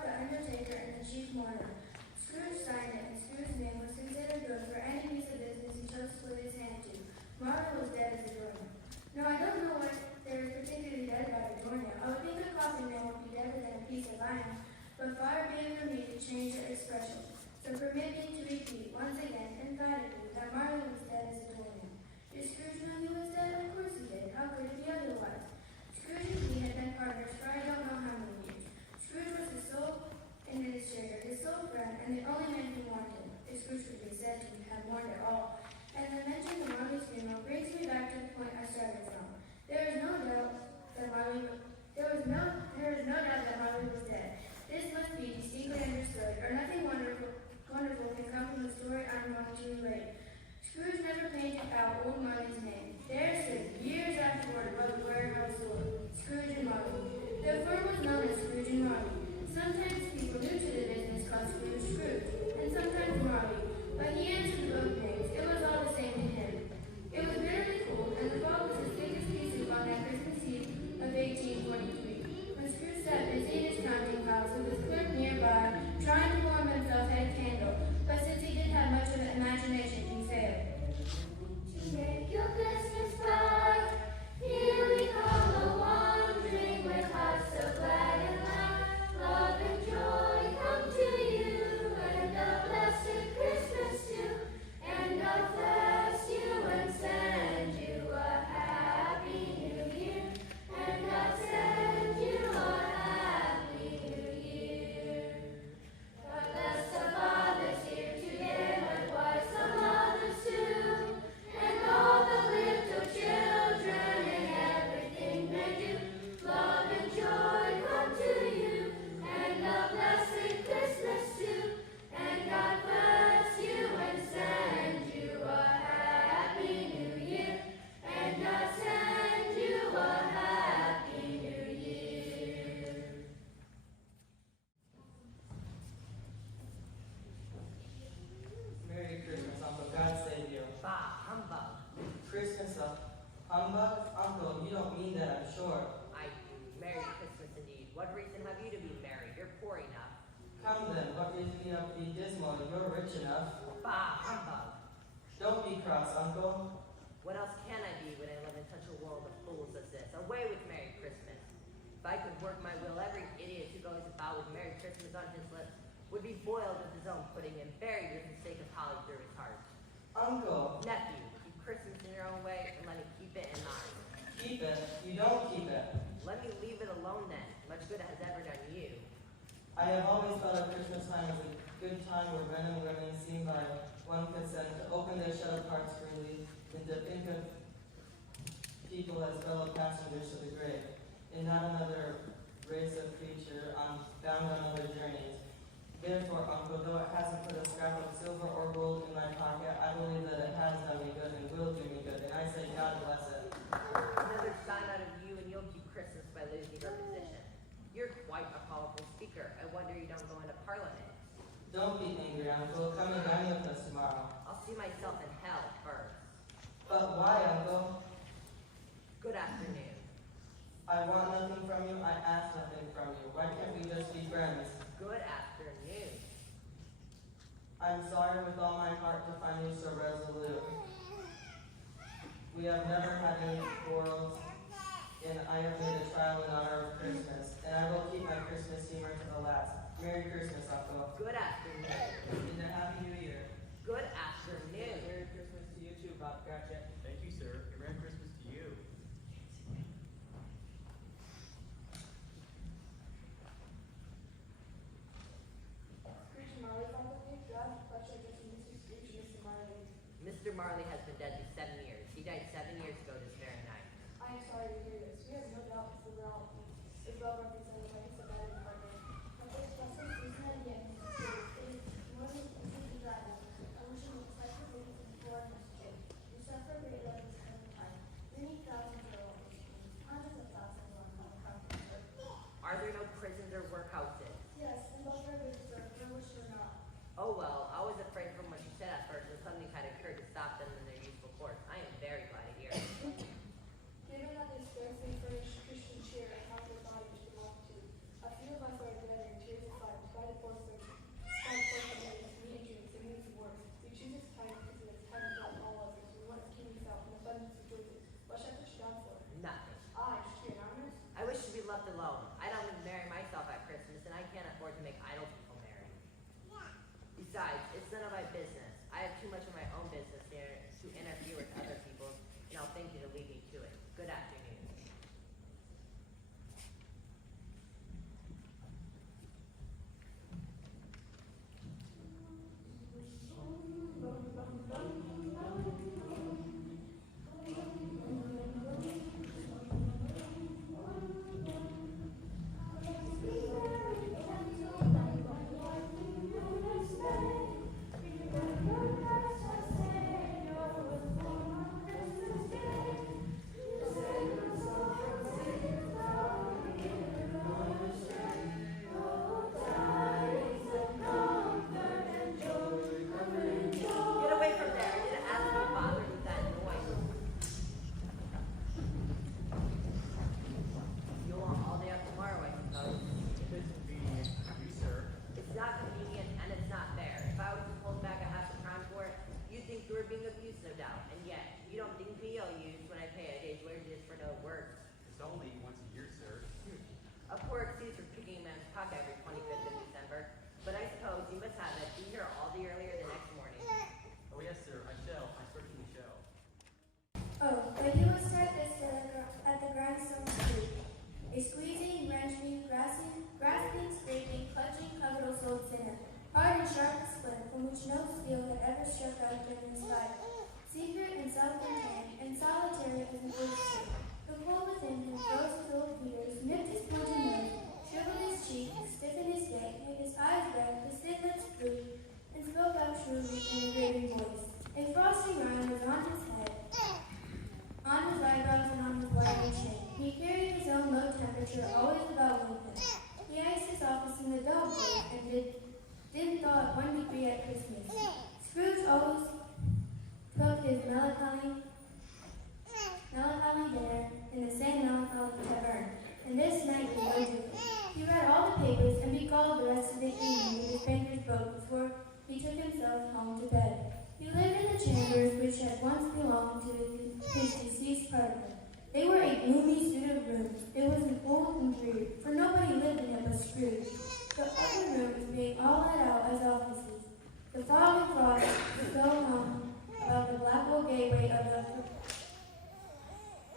the undertaker, and the chief mourner. Scrooge signed it, and Scrooge's name was considered good for any piece of business he chose to put his hand to. Marley was dead as a doornail. No, I don't know what there is particularly dead about a doornail. I would think a coffin nail would be better than a piece of iron, but far be it from me to change the expression. So permit me to repeat once again, emphatically, that Marley was dead as a doornail. Did Scrooge know he was dead? Of course he did. How could it be otherwise? Scrooge and he had been partners for I don't know how many years. Scrooge was his sole administrator, his sole friend, and the only man he warned him, if Scrooge could be said to have warned at all. And the mention of Marley's funeral brings me back to the point I started from. There is no doubt that Marley was dead. This must be distinctly understood, or nothing wonderful can come from the story I'm going to relate. Scrooge never painted out old Marley's name. There stood, years afterward, by the warehouse door, Scrooge and Marley. The firm was known as Scrooge and Marley. Sometimes people new to the business called Scrooge Scrooge, and sometimes Marley. But he answered both names. It was all the same to him. It was bitterly cold, and the fog was as thick as pea soup on that Christmas Eve of 1843. When Scrooge sat busy in his counting house with his clerk nearby, trying to warm himself at a candle, but since he didn't have much of an imagination, he failed. To make your Christmas bright, here we come a-wandering with hearts so glad and light. Love and joy come to you, and a blessed Christmas too. And God bless you and send you a happy new year. And God send you a happy new year. God bless the fathers here today, likewise the mothers too. And all the little children and everything they do. Love and joy come to you, and a blessed Christmas too. And God bless you and send you a happy new year. And God send you a happy new year. Merry Christmas, Uncle. God save you. Bah, humbug. Christmas, humbug? Uncle, you don't mean that, I'm sure. I do. Merry Christmas indeed. What reason have you to be merry? You're poor enough. Come then, what reason you have to be dismal? You're rich enough. Bah, humbug. Don't be cross, Uncle. What else can I be when I live in such a world of fools as this? Away with Merry Christmas. If I could work my will, every idiot who goes about with Merry Christmas on his lips would be boiled with his own pudding and buried with the stake of holly through his heart. Uncle, Nephew, keep Christmas in your own way and let me keep it in mine. keep it. You don't keep it. Let me leave it alone then. Much good it has ever done you. I have always thought of Christmas time as a good time where men and women seem by one consent to open their shut up hearts freely and to think of people as fellow passengers to the grave, and not another race of creature bound on other journeys. Therefore, Uncle, though it hasn't put a scrap of silver or gold in my pocket, I believe that it has done me good and will do me good, and I say God bless it. Another sign out of you and you'll keep Christmas by losing your position. You're quite a powerful speaker. I wonder you don't go into Parliament. Don't be angry, Uncle. Come and dine with us tomorrow. I'll see myself in hell first. But why, Uncle? Good afternoon. I want nothing from you. I ask nothing from you. Why can't we just be friends? Good afternoon. I'm sorry with all my heart to find you so resolute. We have never had any quarrels, and I have made a trial in honor of Christmas, and I will keep my Christmas humor to the last. Merry Christmas, Uncle. Good afternoon. And a Happy New Year. Good afternoon. Merry Christmas to you too, Bob Cratchit. Thank you, sir. And Merry Christmas to you. Scrooge and Marley followed me. God, pleasure to Mr. Scrooge and Mr. Marley. Mr. Marley has been dead these 7 years. He died 7 years ago this very night. I am sorry to hear this. We have no doubt this liberality is well represented by his abiding partner. But this blessed season at the end, it is more than easy to travel. I wish you would accept the ladies and for our messages. You suffer great love this coming time. Many thousands are on this screen. Hundreds of thousands are on the conference. Are there no prisons or workhouses? Yes, and both are good for wish or not. Oh well, I was afraid from what you said at first that something had occurred to stop them in their useful course. I am very glad to hear it. Given that they scarcely furnish Christian cheer and help their body to the multitude, a few of us are dead in tears of fire. ever struck out during his life. Secret and self-contained and solitary as an oyster, the cold within him froze his old fears, nipped his pointed nose, shriveled his cheek, stiffened his gait, made his eyes red, his thin lips blue, and spoke out shrewdly in a grating voice. A frosty rime was on his head, on his eyebrows, and on his wiry chin. He carried his own low temperature always about with him. He iced his office in the dog days and didn't thaw at 1 degree at Christmas. Scrooge always took his melancholy dinner in the same melancholy tavern, and this night was no different. He read all the papers and beguiled the rest of the evening with his fingers both before he took himself home to bed. He lived in the chambers which had once belonged to his deceased partner. They were a gloomy suit of rooms. It was an old and dreary, for nobody lived in it but Scrooge. The other rooms being all let out as offices. The fog and frost so hung about the black old gateway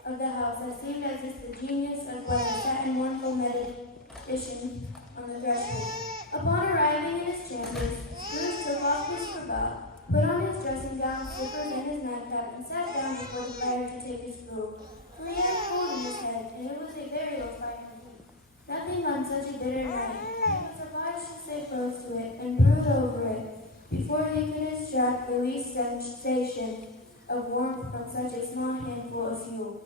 of the house that seemed as if the genius of weather sat in mournful meditation on the threshold. Upon arriving in his chambers, Scrooge took off his cravat, put on his dressing gown, slippers, and his nightcap, and sat down before the fire to take his gruel. For he had a cold in his head, and it was a very old fire. Nothing on such a bitter night. He was obliged to stay close to it and brood over it before he could extract the least sensation of warmth from such a small handful of fuel.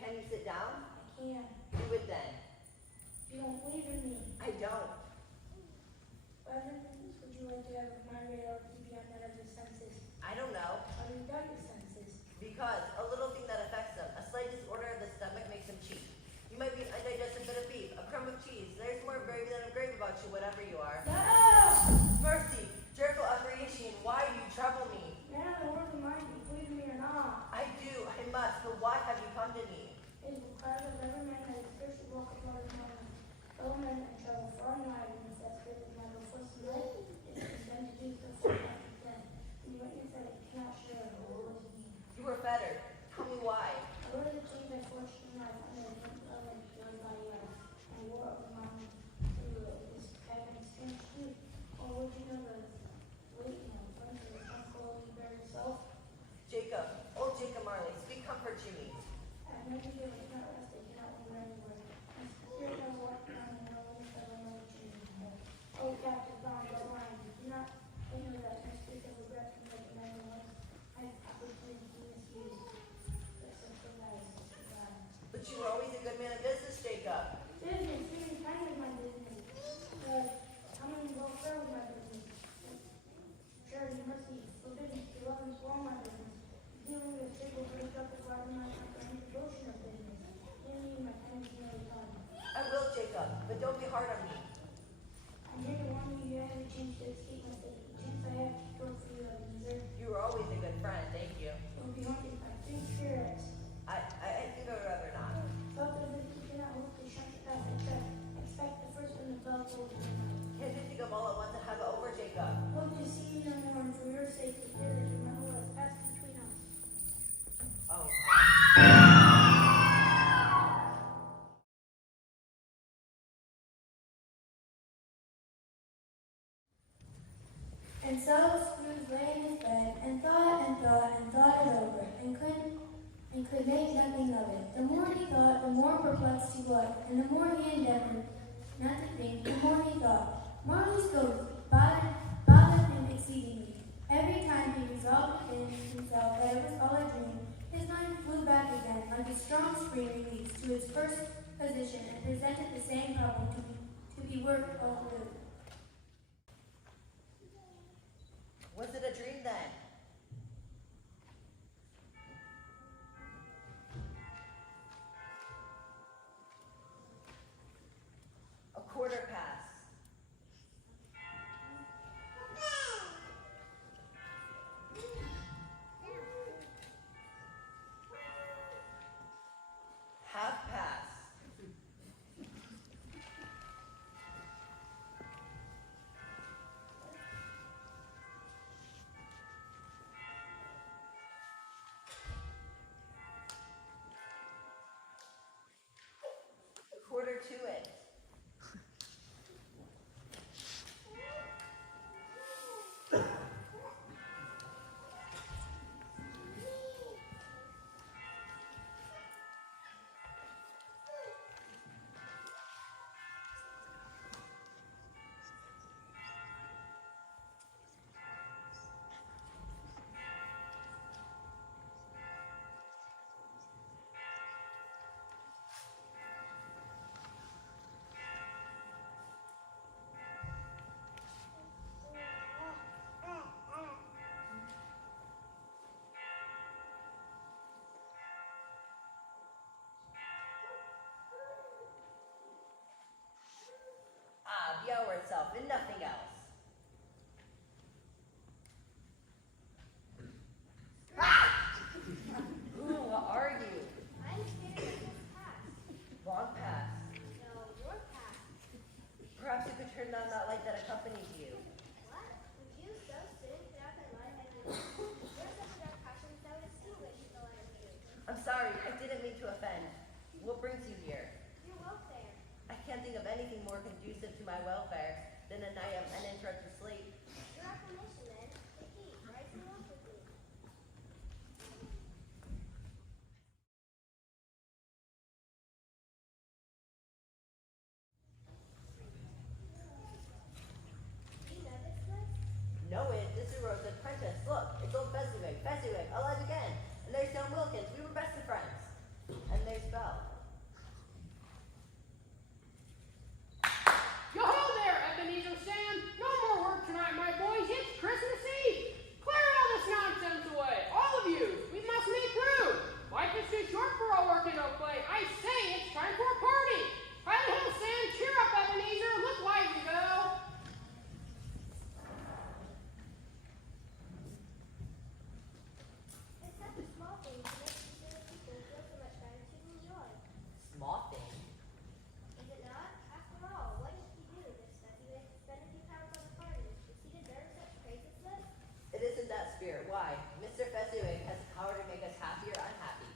Can you sit down? I can. Do it then. You don't believe in me. I don't. What other things would you like to have with my radar to keep you on that other senses? I don't know. How do you doubt your senses? Because a little thing that affects them, a slight disorder of the stomach makes them cheap. You might be an undigested bit of beef, a crumb of cheese. There's more gravy than a grave about you, whatever you are. No! Mercy, Jericho Appreciation, why do you trouble me? Man, the word remind you, believe me or not. I do, I must, but why have you come to me? It is required of every man that his spiritual walk upon his mind. Fellow men and travel far and wide, and if that spirit is not before some light, it is condemned to do so for after death. And you witness that it cannot share the Lord of me. You were fettered. Tell me why. I wrote the chain by fortune in life under the hint of and joined by you. I wore over my through it. This cabin strange too. Or would you know the weight and front of the uncle you bear yourself? Jacob, old Jacob Marley, speak comfort to me. I never give it cannot rest, they cannot wander anywhere. And spirit has walked down the road of another tree. Oh, captive bound but blind, do not they know that I speak of regret from like another one. I have opportunity to misuse. But so survive, so survive. But you were always a good man of business, Jacob. Business, being kind of my business. Coming welfare with my business. Charity, mercy, forgiveness, love, and all my business. Dealing with people who up the God of my comprehensive devotion of business. Giving you my time to know time. I will, Jacob, but don't be hard on me. I'm here to warn you, you have a chance to escape my fate. The chance I have to work for you, Ebenezer. You were always a good friend, thank you. Don't be haunted by three spirits. I think I would rather not. Felt as if you cannot hope to shun the path I tread. Expect the first one to bell toll the night. Can't you think of all at once and have it over, Jacob? Hope to see you no more, and for your sake, the fear that you remember what has passed between us. Oh. And so Scrooge lay in his bed and thought and thought and thought it over, and could make nothing of it. The more he thought, the more perplexed he was, and the more he endeavored not to think, the more he thought. Marley's ghost bothered him exceedingly. Every time he resolved within himself that it was all a dream, his mind flew back again like a strong spring released to its first position and presented the same problem to be worked all through. Was it a dream to it. Ah, the hour itself and nothing else. Ah! Ooh, what are you? I'm scared of this past. Long past. No, your past. Perhaps you could turn down that light that accompanies you. What? Would you so soon put out the light as you There's such a dark passion that would extinguish the light of you. I'm sorry, I didn't mean to offend. What brings you here? Your welfare. I can't think of anything more conducive to my welfare than a night of uninterrupted sleep. Your acclamation then, the key, right in love with me. Do you know this list? Know it, this is Rose Apprentice. Look, it's old Fezziwig, alive again. And there's John Wilkins, we were best of friends. And there's Belle. Yo-ho there, Ebenezer Sam! No more work tonight, my boys. It's Christmas Eve. Clear all this nonsense away. All of you. We must make room. Life is too short for all work and no play. I say it's time for a party. Hi-ho, Sam. Cheer up, Ebenezer. Look lively, though. It's such a small thing to make the silly people feel so much gratitude and joy. Small thing. Is it not? After all, what did he do, this Fezziwig? Spend a few pounds on the party. Does he deserve such praise as this? It isn't that spirit. Why? Mr. Fezziwig has the power to make us happy or unhappy.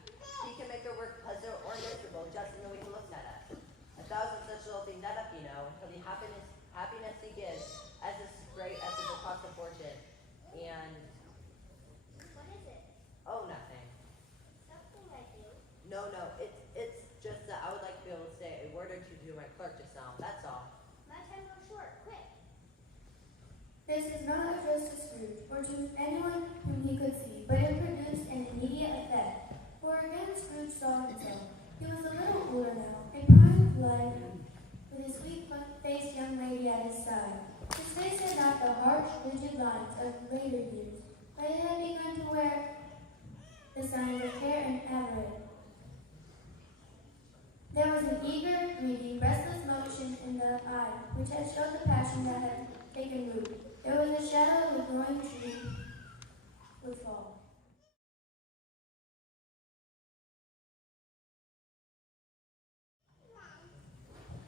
He can make our work pleasant or miserable just in the way he looks at us. A thousand such little things add up, you know, until the happiness he gives as is great as is the cost of fortune. And, What is it? oh, nothing. Something I do. No, it's just that I would like to be able to say a word or two to my clerk just now. That's all. My time goes short. Quick. This is not addressed to Scrooge, or to anyone whom he could see, but it produced an immediate effect. For again Scrooge saw himself. He was a little older now, in prime of life, with a sweet-faced young lady at his side. His face had not the harsh, rigid lines of later years, but it had begun to wear the signs of care and avarice. There was an eager, greedy, restless motion in the eye, which had showed the passion that had taken root. There was a shadow of the growing tree would fall.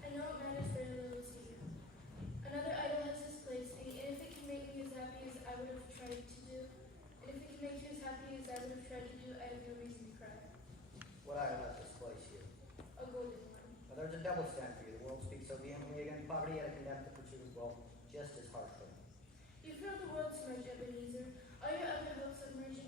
I know it matters very little to you. Another idol has displaced me, and if it can make me as happy as I would have tried to do, and if it can make you as happy as I would have tried to do, I have no reason to cry. What idol has displaced you? A golden one. Well, there's a double standard for you. The world speaks so vehemently against poverty, yet it condemns the pursuit of wealth just as harshly. You fill the world so much, Ebenezer. All your other hopes of merging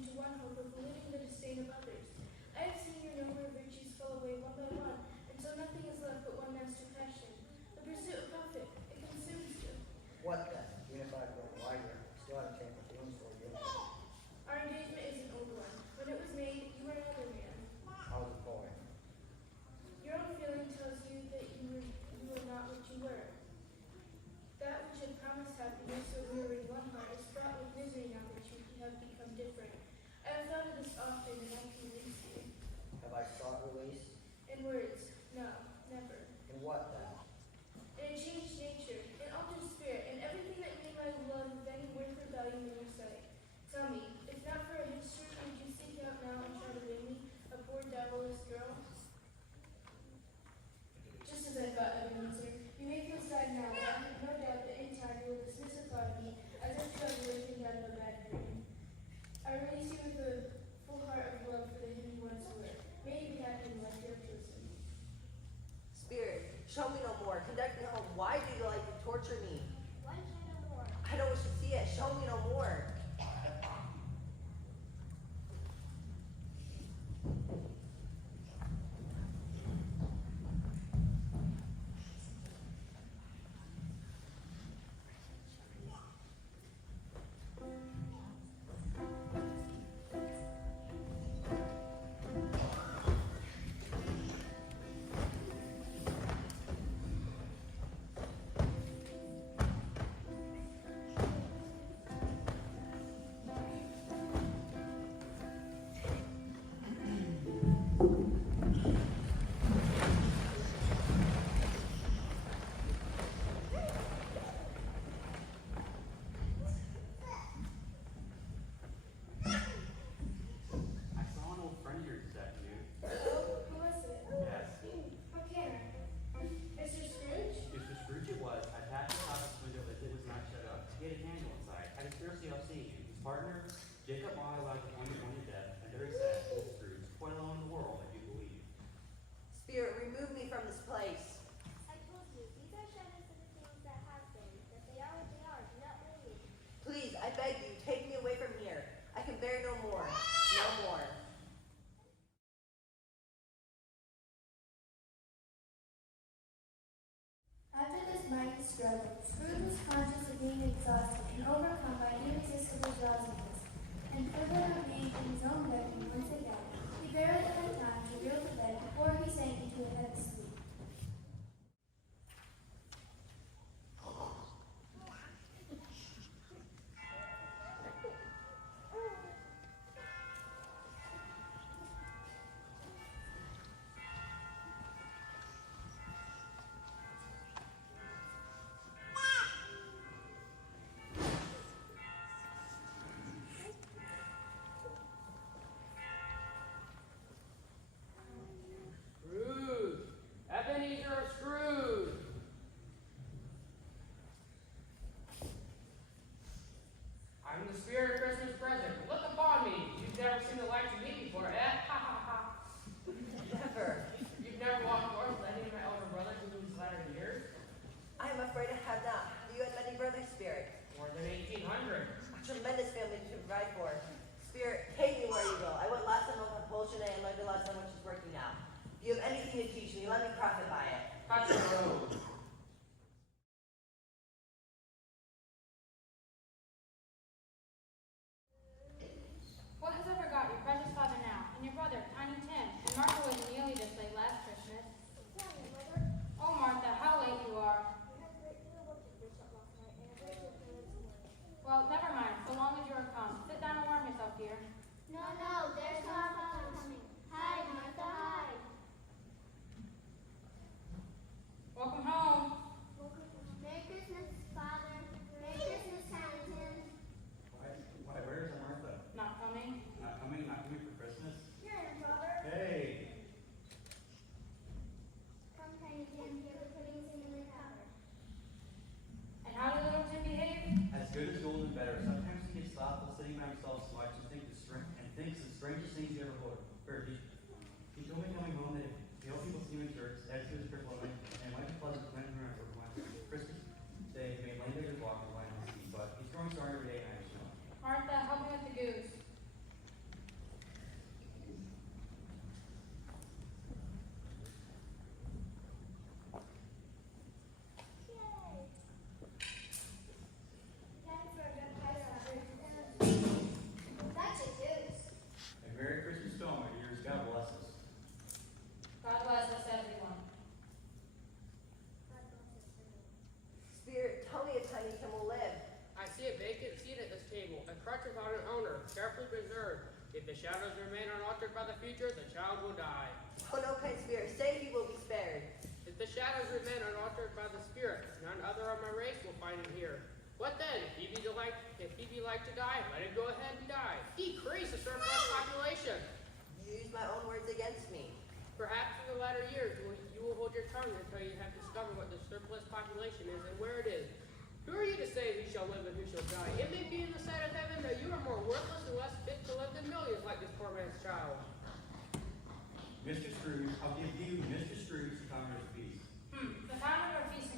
conduct me home. Why do you like to torture me? Why can't I know more? I don't wish to see it. Show me no more. I saw an old friend of yours this afternoon. Oh, who was it? Yes. How can I? Mr. Scrooge? Mr. Scrooge it was. I passed his office window as it was not shut up. He had a candle inside. Had a scarcity of seeing him. His partner, Jacob Marley, was on the point of death, and very sad, old Scrooge, quite alone in the world, I do believe. Spirit, remove me from this place. I told you, these are shadows of the things that have been, that they are what they are, do not worry. Please, I beg you, take me away from here. I can bear no more. No more. After this mighty struggle, Scrooge was conscious of being exhausted and overcome by irresistible drowsiness, and further on being in his own bedroom once again, he barely had time to reel to bed before he sank into a heavy sleep. Scrooge! Ebenezer Scrooge! I'm the spirit of Christmas present. Look upon me. You've never seen the likes of me before, eh? Ha ha ha. Never. You've never walked north with any of my elder brothers in these latter years? I am afraid I have not. Have you had many brothers, Spirit? More than 1,800. A tremendous family to provide for. Spirit, take me where you go. I went last time on compulsion and I learned a lesson which is working now. If you have anything to teach me, let me profit by it. Touch the road. What has ever got your precious father now, and your brother, Tiny Tim, and Martha was nearly this late last Christmas? Tell me, Mother. Oh, Martha, how late you are. We had a great deal of work to finish up last night, and a great deal to this morning. Well, never mind, so long as you are come. Sit down and warm yourself, dear. No, there's our father coming. Hide, Martha, hide. Welcome home. Merry Christmas, Father. Merry Christmas, Tiny Tim. Why, where's Martha? Not coming. Not coming for Christmas? Here I am, Father. Hey! Come, Tiny Tim, here the pudding's in the cupboard. And how did little Tim behave? As good as gold and better. Sometimes he gets thoughtful sitting by himself so much and thinks the strangest things he ever heard. He told me coming home that if the old people see him in church, that's his critical and it might be pleasant to remember Christmas Day may lay there to walk and line the sea, but he's growing stronger every day and I just know. Martha, help me with the goose. Yay! Time for a good pie supper. That's a goose. And Merry Christmas to all my dears. God bless us. God bless us, everyone. Spirit, tell me if Tiny Tim will live. I see a vacant seat at this table, a crutch without an owner, carefully preserved. If the shadows remain unaltered by the future, the child will die. Oh, no, kind Spirit, say he will be spared. If the shadows remain unaltered by the spirit, none other of my race will find him here. What then? If he be like to die, let him go ahead and die. Decrease the surplus population. You use my own words against me. Perhaps in the latter years you will hold your tongue until you have discovered what the surplus population is and where it is. Who are you to say who shall live and who shall die? It may be in the sight of heaven that you are more worthless and less fit to live than millions like this poor man's child. Mr. Scrooge, I'll give you, Mr. Scrooge, the conqueror's peace. The founder of peace and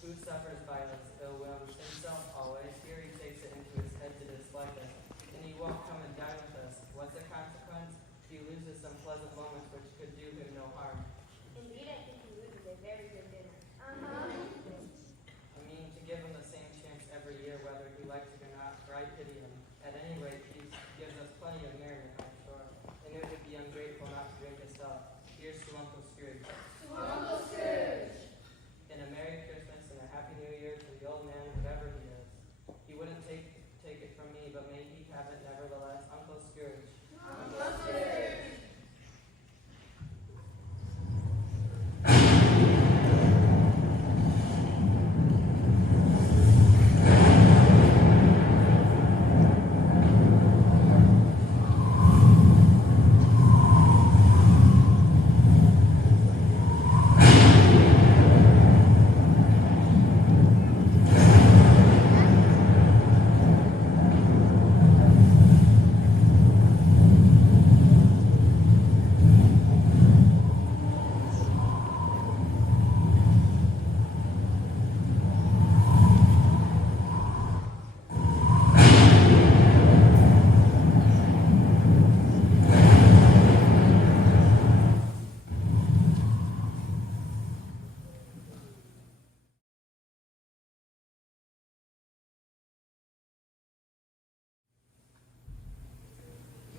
Who suffers violence, ill will, himself always, here he takes it into his head to dislike us, and he won't come and dine with us. What's the consequence? He loses some pleasant moments which could do him no harm. Indeed, I think he loses a very good dinner. I mean, to give him the same chance every year, whether he likes it or not, for I pity him. At any rate, he gives us plenty of merriment, I'm sure, and it would be ungrateful not to drink his health. Here's to Uncle Scrooge. Uncle Scrooge! And a Merry Christmas and a Happy New Year to the old man, whatever he is. He wouldn't take it from me, but may he have it nevertheless. Uncle Scrooge. Uncle Scrooge!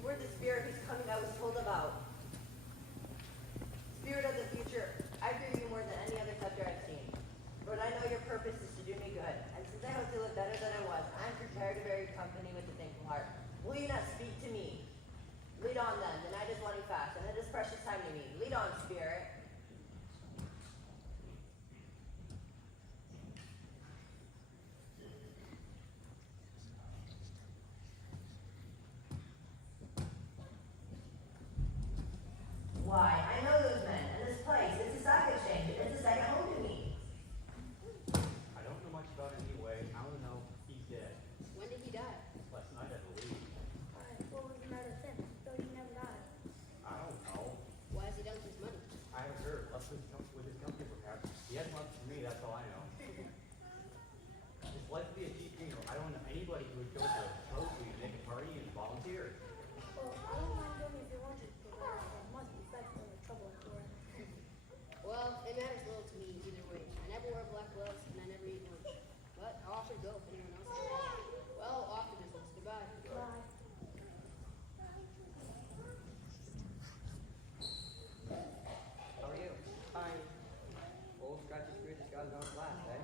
You were the spirit whose coming I was told about. Spirit of the future, I fear you more than any other scepter I've seen. But I know your purpose is to do me good, and since I hope to live better than I was, I am prepared to bear your company with a thankful heart. Will you not speak to me? Lead on then, the night is running fast, and it is precious time to me. Lead on, spirit. Why, I know those men, and this place. It's a stock exchange. It's a second home to me. I don't know much about it anyway. I only know he's dead. When did he die? Last night, I believe. What was the matter with him? Though he never died. I don't know. Why has he done with his money? I haven't heard. Left with his company, perhaps. He hasn't left for me, that's all I know. It's like to be a cheap funeral. I don't know anybody who would go to a post where you make a party and volunteer. Well, I don't mind going if you want to, but I must be fed from the trouble I'm for. Well, it matters little to me either way. I never wear black gloves and I never eat lunch. But I'll offer to go if anyone else is. Well, off to business. Goodbye. Bye. How are you? Fine. Old Scratchy Scrooge has got his own class, eh?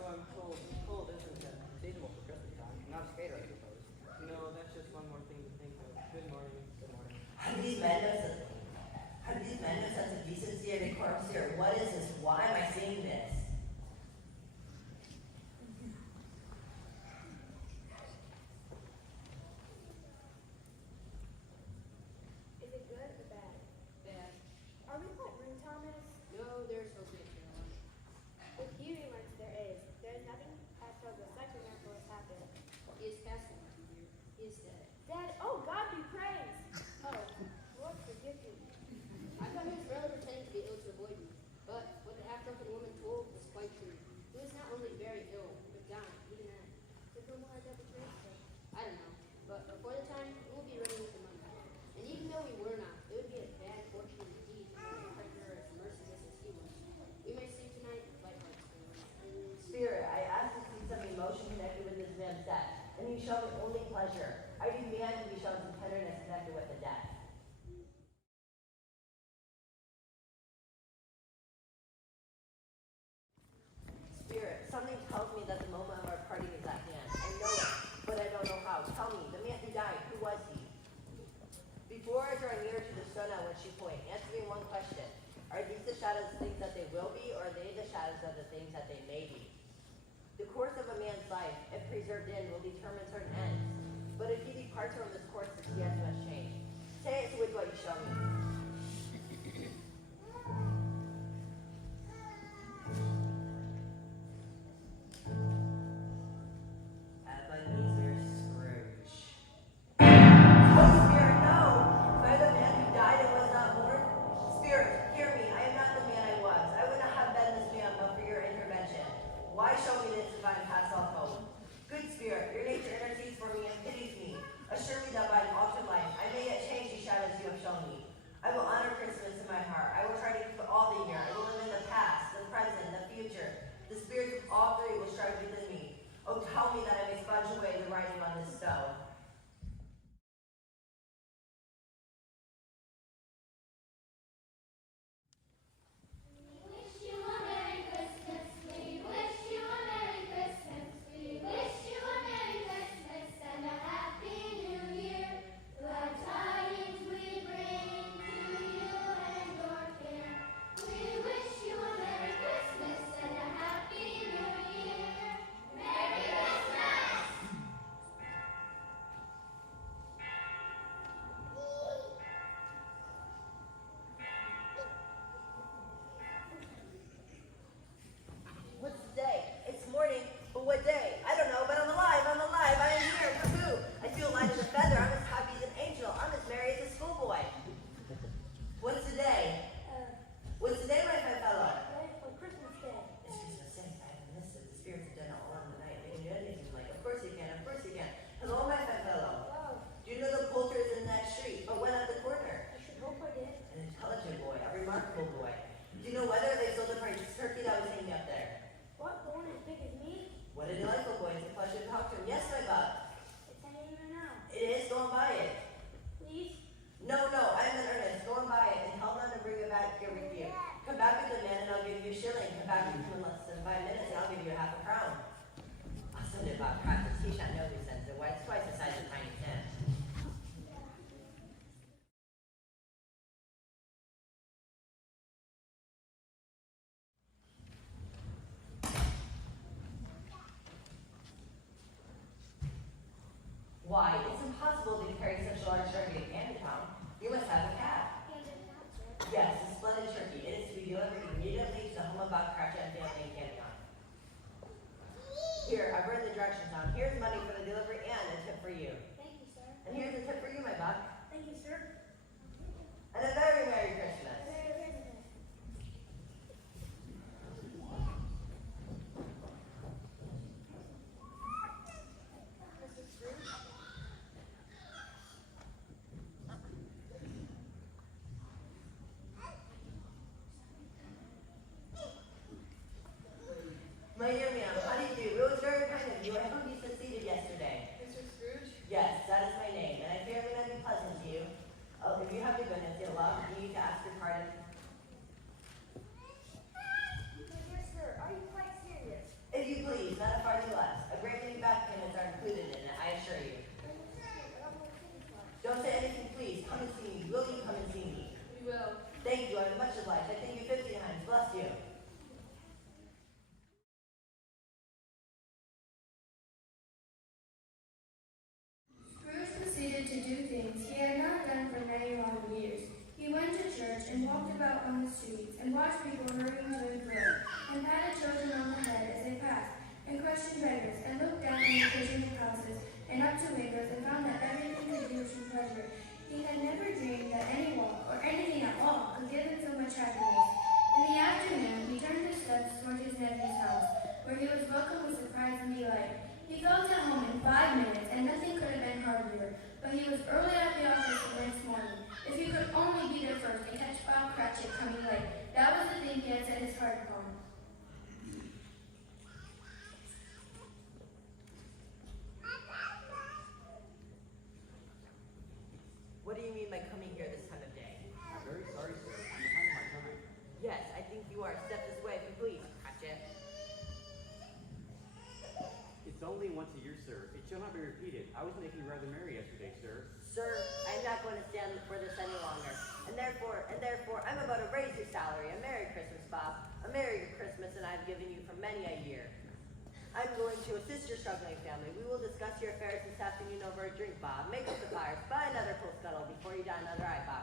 So I'm told. Cold, isn't it? Seasonable for Christmas time. Not a skater, I suppose. No, that's just one more thing to think of. Good morning. Good morning. How do these men know sense of decency and decorum, sir? What is this? Why am I seeing this? Is it good or bad? Bad. Are we quite rude, Thomas? No, there's no great Caroline. With you remarks there is. There is nothing as though the such a miracle has happened. He is casting, my dear. He is dead. Dad, oh God be praised! Oh, Lord forgive me. I thought he was rather pretending to be ill to avoid me. But what the half-drunken woman told was quite true. He was not only very ill, but dying, even then. To whom will I double praise him? I don't know. But before the time, we will be ready with the money. And even though we were not, it would be a bad fortune indeed to have a creditor as merciless as he was. We may sleep tonight with light hearts, Caroline. Spirit, I ask to see some emotion connected with this man's death, and you show me only pleasure. I demand to be shown some tenderness connected with the death. Spirit, something tells me that the moment of our parting is at hand. I know it, but I don't know how. Tell me, the man who died, who was he? Before I draw nearer to the stone at which you point, answer me one question. Are these the shadows of things that they will be, or are they the shadows of the things that they may be? The course of a man's life, if preserved in, will determine certain ends. But if he departs from this course, his ends must change. Say it with what you show me. Ebenezer Scrooge. Oh, Spirit, no! Am I the man who died and was not born? Spirit, hear me. I am not the man I was. I would not have been this man but for your intervention. Why shilling. Come back in less than 5 minutes and I'll give you half a crown. I'll send it about practice. He shan't know who sends it. Why, it's twice the size of Tiny Tim. Why, it's impossible to carry such a large turkey to Candy Town. You must have a cab. Yes, a splendid turkey. It is to be delivered immediately to the home of Bob Cratchit and family in Candy Town. Here, I've written the directions down. Here's money for the delivery and a tip for you. Thank you, sir. And here's a tip for you, my buck. Thank you, sir. And a very Merry Christmas. Merry Christmas. Mr. Scrooge? My dear ma'am, how do you do? It was very kind of you. I hope you succeeded yesterday. Mr. Scrooge? Yes, that is my name, and I fear it may not be pleasant to you. Oh, if you have the goodness, you'll allow me to ask your pardon. My dear sir, are you quite serious? If you please, not a farthing less. A great many back payments are included in it, I assure you. Don't say anything, please. Come and see me. Will you come and see me? We will. Thank you. I'm much obliged. I thank you 50 times. Bless you. Scrooge proceeded to do things he had not done for many long years. He went to church and walked about on the streets and watched people hurrying to and fro, and patted children on the head as they passed, and questioned beggars, and looked down in the kitchen of houses and up to windows and found that everything could give him pleasure. He had never dreamed that any walk or anything at all could give him so much happiness. In the afternoon, he turned his steps toward his nephew's house, where he was welcomed with surprise and delight. He felt at home in 5 minutes, and nothing could have been harder. But he was early at the office the next morning. If he could only be there first and catch Bob Cratchit coming late, that was the thing he had set his heart upon. What do you mean by coming here this time of day? I'm very sorry, sir. I'm behind my time. Yes, I think you are. Step this way, if you please, Cratchit. It's only once a year, sir. It shall not be repeated. I was making rather merry yesterday, sir. Sir, I'm not going to stand for this any longer. And therefore, I'm about to raise your salary. A Merry Christmas, Bob. A Merry Christmas, and I've given you for many a year. I'm going to assist your struggling family. We will discuss your affairs this afternoon over a drink, Bob. Make up the fires. Buy another full scuttle before you dye another eye, Bob